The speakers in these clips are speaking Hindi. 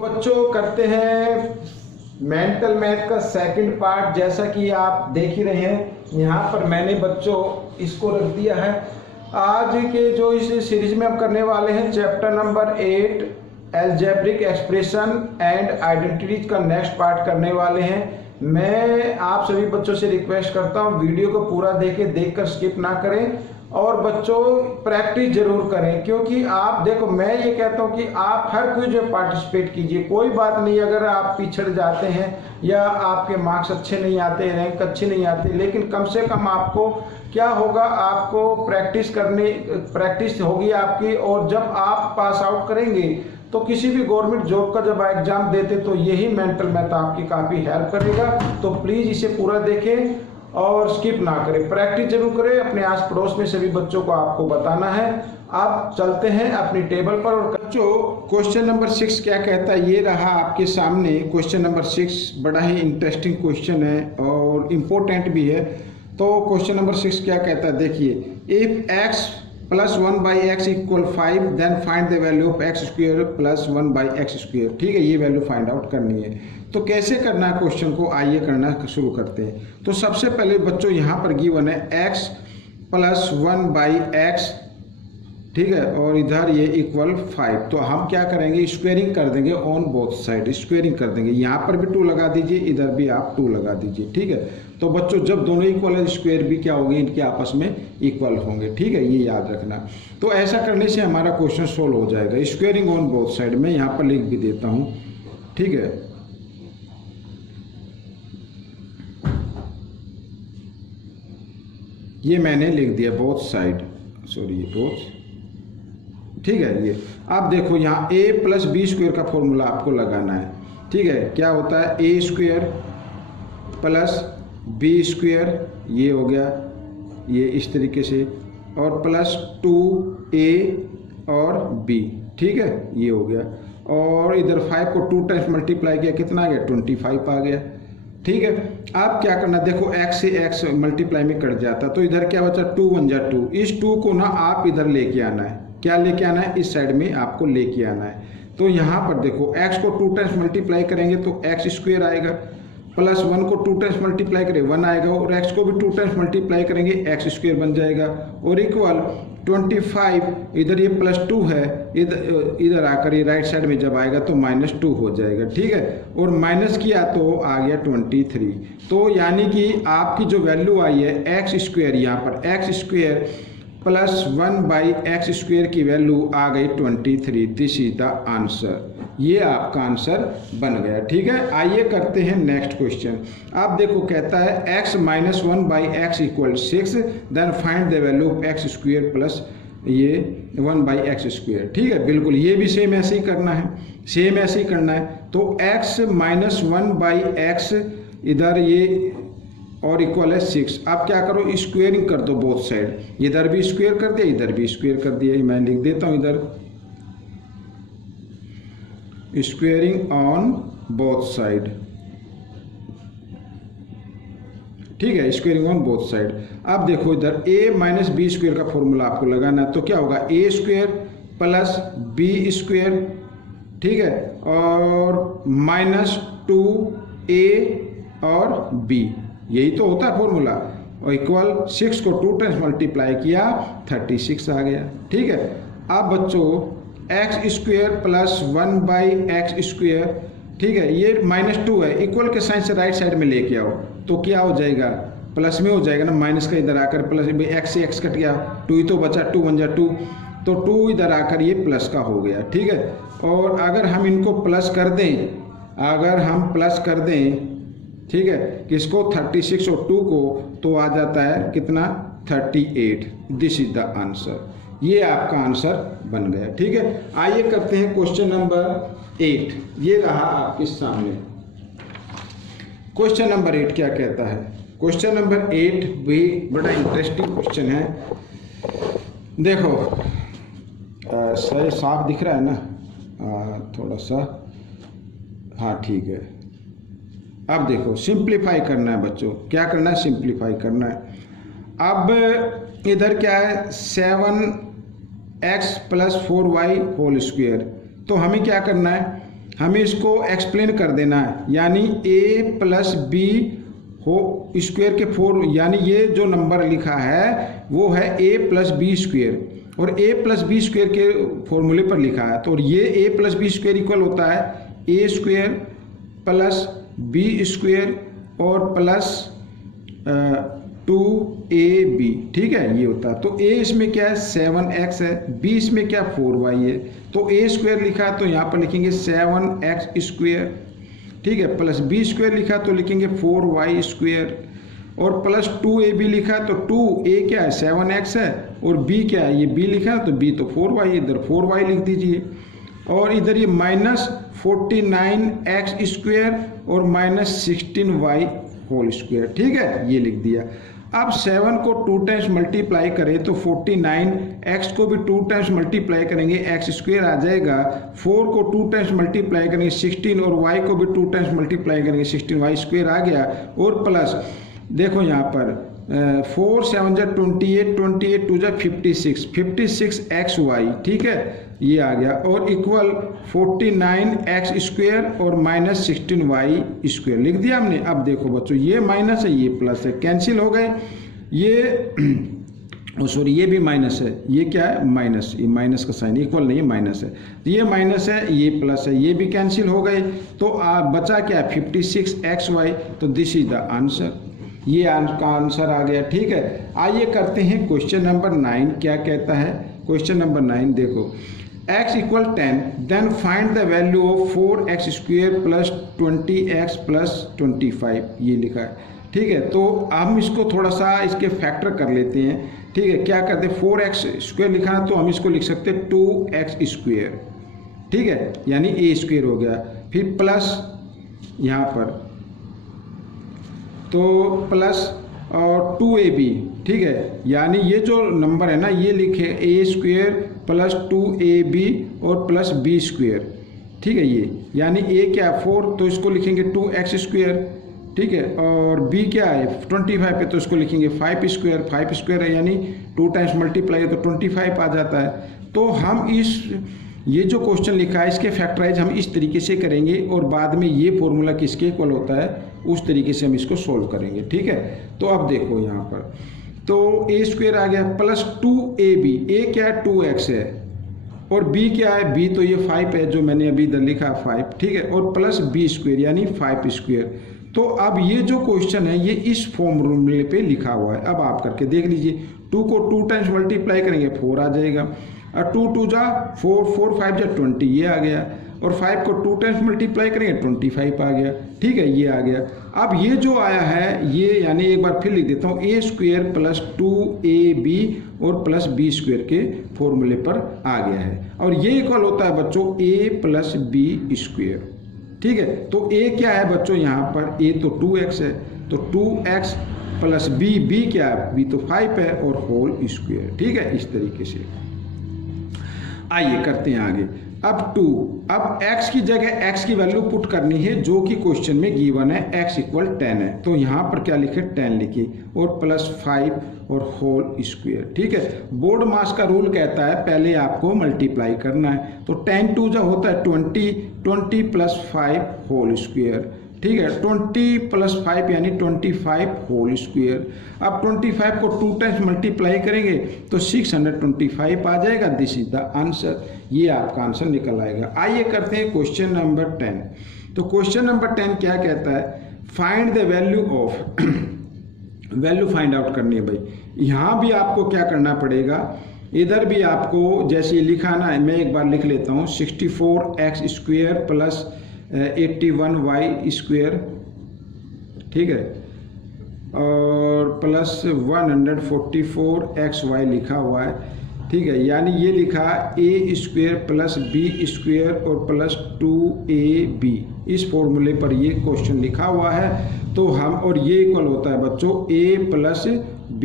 बच्चों करते हैं मेंटल मैथ का सेकंड पार्ट। जैसा कि आप देख ही रहे हैं यहाँ पर मैंने बच्चों इसको रख दिया है। आज के जो इस सीरीज में हम करने वाले हैं chapter number 8 algebraic expression and identities का नेक्स्ट पार्ट करने वाले हैं। मैं आप सभी बच्चों से रिक्वेस्ट करता हूँ वीडियो को पूरा देखकर स्किप ना करें और बच्चों प्रैक्टिस जरूर करें, क्योंकि आप देखो मैं ये कहता हूँ कि आप हर क्विज में पार्टिसिपेट कीजिए। कोई बात नहीं अगर आप पिछड़ जाते हैं या आपके मार्क्स अच्छे नहीं आते, रैंक अच्छे नहीं आते, लेकिन कम से कम आपको क्या होगा, आपको प्रैक्टिस होगी आपकी। और जब आप पास आउट करेंगे तो किसी भी गवर्नमेंट जॉब का जब एग्जाम देते तो यही मेंटल मैथ आपकी काफ़ी हेल्प करेगा। तो प्लीज़ इसे पूरा देखें और स्किप ना करें, प्रैक्टिस जरूर करें। अपने आस पड़ोस में सभी बच्चों को आपको बताना है। आप चलते हैं अपनी टेबल पर। और बच्चों क्वेश्चन नंबर 6 क्या कहता है, ये रहा आपके सामने। क्वेश्चन नंबर 6 बड़ा ही इंटरेस्टिंग क्वेश्चन है और इम्पोर्टेंट भी है। तो क्वेश्चन नंबर 6 क्या कहता है, देखिए, if x + 1/x = 5 then find the value of x² + 1/x²। ठीक है, ये वैल्यू फाइंड आउट करनी है। तो कैसे करना है क्वेश्चन को, आइए करना शुरू करते हैं। तो सबसे पहले बच्चों यहाँ पर गिवन है x + 1/x, ठीक है, और इधर ये इक्वल 5। तो हम क्या करेंगे, स्क्वेयरिंग कर देंगे ऑन बोथ साइड, स्क्वेयरिंग कर देंगे। यहाँ पर भी 2 लगा दीजिए, इधर भी आप 2 लगा दीजिए। ठीक है, तो बच्चों जब दोनों इक्वल है स्क्वेयर भी क्या होगी, इनके आपस में इक्वल होंगे। ठीक है, ये याद रखना। तो ऐसा करने से हमारा क्वेश्चन सोल्व हो जाएगा। स्क्वेयरिंग ऑन बोथ साइड में यहाँ पर लिख भी देता हूँ। ठीक है, ये मैंने लिख दिया बोथ साइड, सॉरी बोथ। ठीक है, ये आप देखो यहाँ a + b² का फॉर्मूला आपको लगाना है। ठीक है, क्या होता है, a² + b², ये हो गया, ये इस तरीके से, और +2a और b। ठीक है, ये हो गया। और इधर 5 को 2 टाइम्स मल्टीप्लाई किया, कितना आ गया, 25 आ गया। ठीक है, आप क्या करना, देखो x से x मल्टीप्लाई में कट जाता, तो इधर क्या बचा, 2 × 1 = 2। इस 2 को ना आप इधर लेके आना है। क्या लेके आना है, इस साइड में आपको लेके आना है। तो यहाँ पर देखो x को 2 टाइम्स मल्टीप्लाई करेंगे तो x² आएगा, +1 को 2 टाइम्स मल्टीप्लाई करें 1 आएगा, और x को भी 2 टाइम्स मल्टीप्लाई करेंगे x² बन जाएगा, और इक्वल 25। इधर ये +2 है, इधर आकर ये राइट साइड में जब आएगा तो -2 हो जाएगा। ठीक है, और माइनस किया तो आ गया 23। तो यानी कि आपकी जो वैल्यू आई है x², यहाँ पर x² + 1/x² की वैल्यू आ गई 23। दिस इज द आंसर, ये आपका आंसर बन गया। ठीक है, आइए करते हैं नेक्स्ट क्वेश्चन। आप देखो कहता है x - 1/x = 6 then find the value of x² + ये 1/x²। ठीक है, बिल्कुल ये भी सेम ऐसे ही करना है, सेम ऐसे ही करना है। तो x - 1/x इधर ये और इक्वल है 6। आप क्या करो, स्क्वेयरिंग कर दो बोथ साइड, इधर भी स्क्वेयर कर दिया, इधर भी स्क्वेयर कर दिया। मैं लिख देता हूँ इधर स्क्वेयरिंग ऑन बोथ साइड। ठीक है, स्क्वेयरिंग ऑन बोथ साइड। आप देखो इधर a - b² का फॉर्मूला आपको लगाना है। तो क्या होगा, a² + b², ठीक है, और -2a और b, यही तो होता है फॉर्मूला, और इक्वल 6 को 2 टाइम्स मल्टीप्लाई किया 36 आ गया। ठीक है, अब बच्चों x² + 1/x², ठीक है, ये -2 है, इक्वल के साइन से राइट साइड में लेके आओ तो क्या हो जाएगा, प्लस में हो जाएगा ना, माइनस का इधर आकर प्लस, x से x कट गया, 2 ही तो बचा, 2 × 1 = 2, तो 2 इधर आकर ये प्लस का हो गया। ठीक है, और अगर हम इनको प्लस कर दें, अगर हम प्लस कर दें, ठीक है, किसको, 36 और 2 को, तो आ जाता है कितना, 38। दिस इज द आंसर, ये आपका आंसर बन गया। ठीक है, आइए करते हैं क्वेश्चन नंबर 8। ये रहा आपके सामने। क्वेश्चन नंबर 8 क्या कहता है, क्वेश्चन नंबर 8 भी बड़ा इंटरेस्टिंग क्वेश्चन है। देखो सही साफ दिख रहा है ना, थोड़ा सा, हाँ ठीक है। अब देखो सिंप्लीफाई करना है बच्चों, क्या करना है, सिंप्लीफाई करना है। अब इधर क्या है, 7x + 4y² तो हमें क्या करना है, हमें इसको एक्सप्लेन कर देना है, यानी a प्लस बी हो स्क्वायर के 4, यानी ये जो नंबर लिखा है वो है a प्लस बी स्क्वायर और a प्लस बी स्क्वायर के फॉर्मूले पर लिखा है। तो ये a plus b square equal होता है a square plus b square और प्लस 2ab, ठीक है, ये होता है। तो a इसमें क्या है 7x है, b इसमें क्या 4y है, तो a स्क्वायर लिखा है तो यहाँ पर लिखेंगे 7x स्क्वायर, ठीक है, प्लस बी स्क्वायर लिखा तो लिखेंगे 4y स्क्वायर और प्लस 2ab लिखा है तो 2a क्या है 7x है और b क्या है ये b लिखा है तो b तो 4y, इधर 4y लिख दीजिए और इधर ये माइनस 49x स्क्वायर और माइनस 16y होल स्क्वायर, ठीक है, ये लिख दिया। अब 7 को 2 टाइम्स मल्टीप्लाई करें तो 49, x को भी 2 टाइम्स मल्टीप्लाई करेंगे x स्क्वायर आ जाएगा, 4 को 2 टाइम्स मल्टीप्लाई करेंगे 16 और y को भी 2 टाइम्स मल्टीप्लाई करेंगे 16y स्क्वायर आ गया और प्लस देखो यहाँ पर 4 7 जा 28, 28 2 जा 56, 56xy, ठीक है, ये आ गया और इक्वल 49x स्क्वायर और माइनस 16y स्क्वायर लिख दिया हमने। अब देखो बच्चों ये माइनस है ये प्लस है, कैंसिल हो गए, ये सॉरी ये भी माइनस है, ये क्या है माइनस, ये माइनस का साइन इक्वल नहीं है माइनस है, तो ये माइनस है ये प्लस है, ये भी कैंसिल हो गए तो बचा क्या है 56xy, तो दिस इज द आंसर, ये का आंसर आ गया, ठीक है। आइए करते हैं क्वेश्चन नंबर 9, क्या कहता है क्वेश्चन नंबर 9, देखो x equal 10 then find the value of 4x square plus 20x plus 25, ये लिखा है, ठीक है। तो हम इसको थोड़ा सा इसके फैक्टर कर लेते हैं, ठीक है, क्या करते हैं 4x स्क्वायर लिखा है तो हम इसको लिख सकते हैं 2x स्क्वायर, ठीक है, यानी a स्क्वायर हो गया, फिर प्लस यहाँ पर तो प्लस और 2ab, ठीक है, यानी ये जो नंबर है ना ये लिखे a स्क्वायर प्लस 2ab और प्लस b स्क्वायर, ठीक है, ये यानी a क्या है 4 तो इसको लिखेंगे 2x स्क्वायर, ठीक है, और b क्या है 25 है तो इसको लिखेंगे 5 स्क्वायर, 5 स्क्वायर है यानी 2 टाइम्स मल्टीप्लाई है तो 25 आ जाता है। तो हम ये जो क्वेश्चन लिखा है इसके फैक्टराइज हम इस तरीके से करेंगे और बाद में ये फॉर्मूला किसके इक्वल होता है उस तरीके से हम इसको सोल्व करेंगे, ठीक है। तो अब देखो यहाँ पर तो a स्क्वायर आ गया प्लस 2ab, a क्या है 2x है और b क्या है b तो ये 5 है जो मैंने अभी इधर लिखा 5, ठीक है, और प्लस b स्क्वायर यानी 5 स्क्वायर। तो अब ये जो क्वेश्चन है ये इस फॉर्मूले पे लिखा हुआ है, अब आप करके देख लीजिए, 2 को 2 टाइम्स मल्टीप्लाई करेंगे 4 आ जाएगा और 2 2 जा 4, 4 5 जा 20, ये आ गया और 5 को 2 टाइम्स मल्टीप्लाई करेंगे 25 आ गया, ठीक है, ये आ गया। अब ये जो आया है ये यानी एक बार फिर लिख देता हूँ a स्क्वायर प्लस 2ab और प्लस b स्क्वायर के फॉर्मूले पर आ गया है और ये इक्वल होता है बच्चों a प्लस b स्क्वायर, ठीक है। तो a क्या है बच्चों यहाँ पर a तो 2x है तो 2x प्लस b क्या है b तो 5 है और होल स्क्वायर, ठीक है, इस तरीके से। आइए करते हैं आगे। अब 2, अब x की जगह x की वैल्यू पुट करनी है जो कि क्वेश्चन में गिवन है, x इक्वल 10 है तो यहाँ पर क्या लिखे 10 लिखिए और प्लस 5 और होल स्क्वायर, ठीक है। बोर्ड मास का रूल कहता है पहले आपको मल्टीप्लाई करना है, तो 10 2 जो होता है 20 प्लस 5 होल स्क्वायर, ठीक है, 20 प्लस 5 यानी 25 होल स्क्वायर। अब 25 को 2 टाइम्स मल्टीप्लाई करेंगे तो 625 आ जाएगा, दिस इज द आंसर, ये आपका आंसर निकल आएगा। आइए करते हैं क्वेश्चन नंबर 10। तो क्वेश्चन नंबर 10 क्या कहता है, find the value of value find out करनी है भाई। यहाँ भी आपको क्या करना पड़ेगा, इधर भी आपको जैसे लिखा ना, मैं एक बार लिख लेता हूँ 64x square plus 81y square, ठीक है, और प्लस 144xy लिखा हुआ है, ठीक है, यानी ये लिखा a square plus b square और प्लस 2ab, इस फॉर्मूले पर ये क्वेश्चन लिखा हुआ है। तो हम और ये इक्वल होता है बच्चों a plus b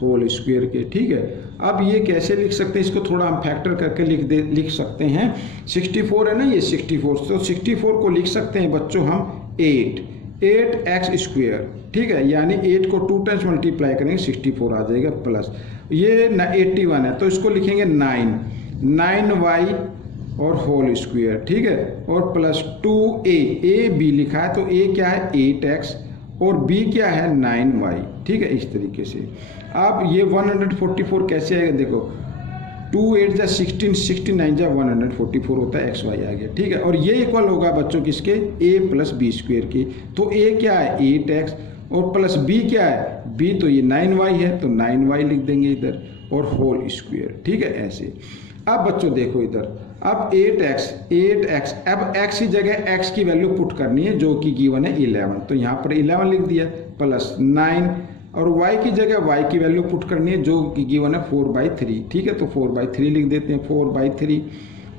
whole square के, ठीक है। अब ये कैसे लिख सकते हैं, इसको थोड़ा हम फैक्टर करके लिख सकते हैं। 64 है ना ये 64, तो 64 को लिख सकते हैं बच्चों हम 8x स्क्वायर, ठीक है, यानी 8 को 2 टाइम्स मल्टीप्लाई करेंगे 64 आ जाएगा प्लस ये 81 है तो इसको लिखेंगे 9y और होल स्क्वायर, ठीक है, और प्लस 2a, ए बी लिखा है तो a क्या है 8x और b क्या है 9y, ठीक है। इस तरीके से अब ये 144 कैसे आएगा, देखो 2 8 जा 16, 69 जा 144 होता है, xy आ गया, ठीक है। और ये इक्वल होगा बच्चों किसके, a प्लस बी स्क्वायर की। तो a क्या है 8x और प्लस b क्या है b, तो ये 9y है तो 9y लिख देंगे इधर और होल स्क्वायर, ठीक है ऐसे। अब बच्चों देखो इधर, अब 8x, अब x की जगह x की वैल्यू पुट करनी है जो कि गिवन है 11, तो यहाँ पर 11 लिख दिया प्लस 9, और y की जगह y की वैल्यू पुट करनी है जो कि गिवन है 4/3, ठीक है, तो 4/3 लिख देते हैं 4/3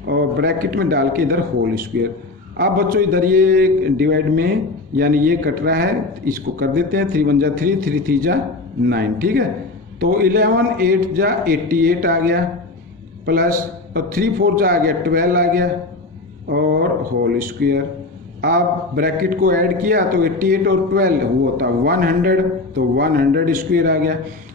और ब्रैकेट में डाल के इधर होल स्क्वायर। अब बच्चों इधर ये डिवाइड में यानी ये कट रहा है, इसको कर देते हैं 3 1 जा 3, 3 3 जा 9, ठीक है। तो 11 8 जा 88 आ गया प्लस 3 4 जा आ गया 12 आ गया और होल स्क्वायर। अब ब्रैकेट को ऐड किया तो 88 और 12 वो होता 100, तो 100 स्क्वायर आ गया।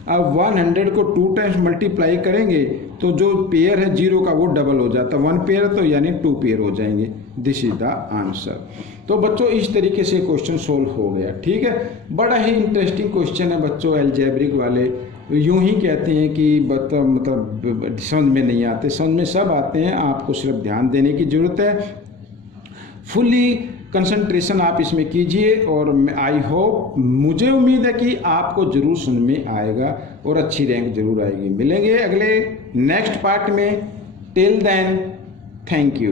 अब 100 को 2 टाइम्स मल्टीप्लाई करेंगे तो जो पेयर है जीरो का वो डबल हो जाता है, 1 पेयर तो यानी 2 पेयर हो जाएंगे। This is the answer. तो बच्चों इस तरीके से क्वेश्चन सोल्व हो गया, ठीक है। बड़ा ही इंटरेस्टिंग क्वेश्चन है बच्चों, अलजेब्रिक वाले यूं ही कहते हैं कि मतलब समझ में नहीं आते, समझ में सब आते हैं, आपको सिर्फ ध्यान देने की ज़रूरत है। फुल्ली कंसंट्रेशन आप इसमें कीजिए और आई होप, मुझे उम्मीद है कि आपको ज़रूर समझ में आएगा और अच्छी रैंक जरूर आएगी। मिलेंगे अगले नेक्स्ट पार्ट में, टिल देन थैंक यू।